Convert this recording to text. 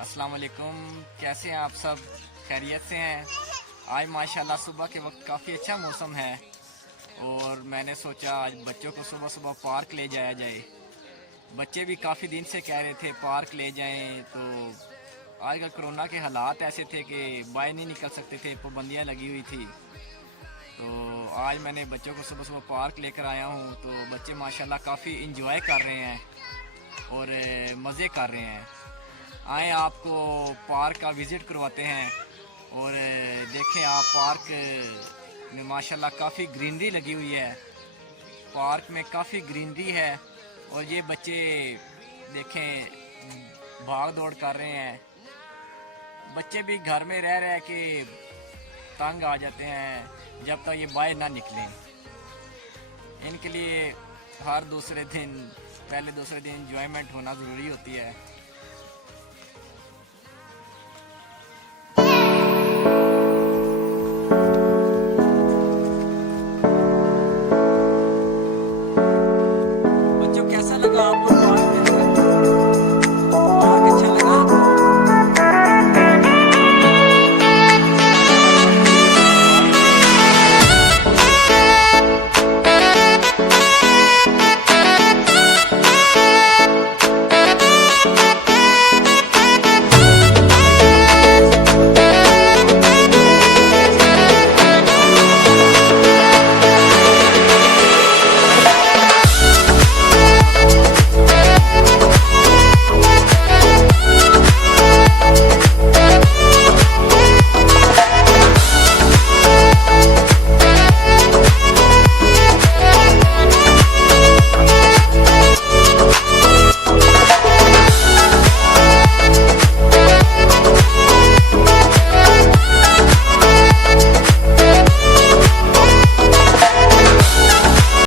अस्सलाम वालेकुम। कैसे हैं आप सब? खैरियत से हैं? आज माशाल्लाह सुबह के वक्त काफ़ी अच्छा मौसम है और मैंने सोचा आज बच्चों को सुबह सुबह पार्क ले जाया जाए। बच्चे भी काफ़ी दिन से कह रहे थे पार्क ले जाएं, तो आजकल कोरोना के हालात ऐसे थे कि बाहर नहीं निकल सकते थे, पाबंदियाँ लगी हुई थी। तो आज मैंने बच्चों को सुबह सुबह पार्क लेकर आया हूँ, तो बच्चे माशाल्लाह काफ़ी इंजॉय कर रहे हैं और मज़े कर रहे हैं। आए आपको पार्क का विज़िट करवाते हैं और देखें आप पार्क में माशाल्लाह काफ़ी ग्रीनरी लगी हुई है। पार्क में काफ़ी ग्रीनरी है और ये बच्चे देखें भाग दौड़ कर रहे हैं। बच्चे भी घर में रह रहे के तंग आ जाते हैं जब तक ये बाहर ना निकलें। इनके लिए हर दूसरे दिन पहले दूसरे दिन इंजॉयमेंट होना ज़रूरी होती है। बच्चों कैसा लगा आपको